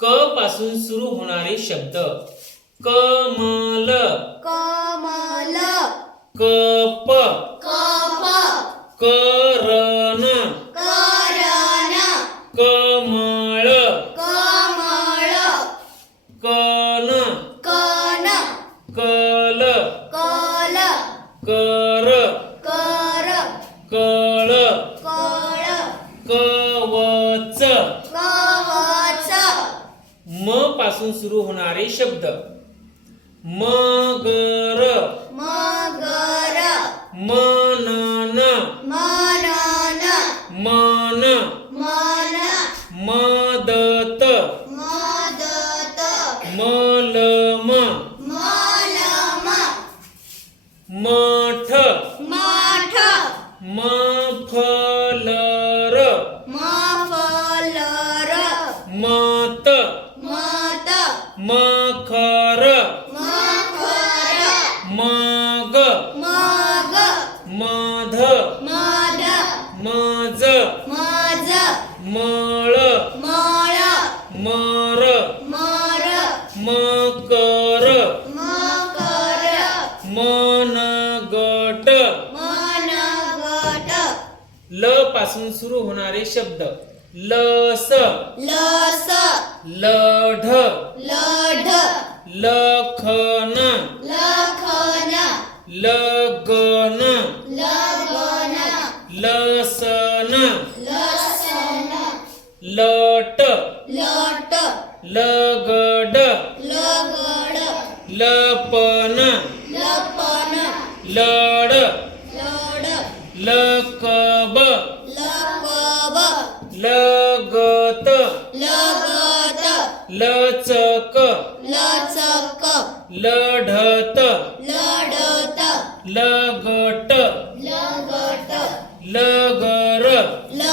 क पासून सुरू होणारे शब्द. कमल. कमल. कप. कप. करण. करण. कमळ. कमळ. कन कन कल. कल. कर. कर. म पासून सुरू होणारे शब्द. मगर. मगर. मनन. मनन. मन. मन. मदत. मदत. मलम. मलम. मठ. मठ. मफलर मध मद. मज मज मळ. मळ मर. मर. मकर. मकर. मनगट. मनगट. ल पासून सुरू होणारे शब्द. लस लस लढ लढ लखन लखन लगन लट. लट. लगड. लगड. लपन. लपन. लड. लड. लकब. लकब. लगत. लगत. लचक. लचक. लढत. लढत. लगट लगट ल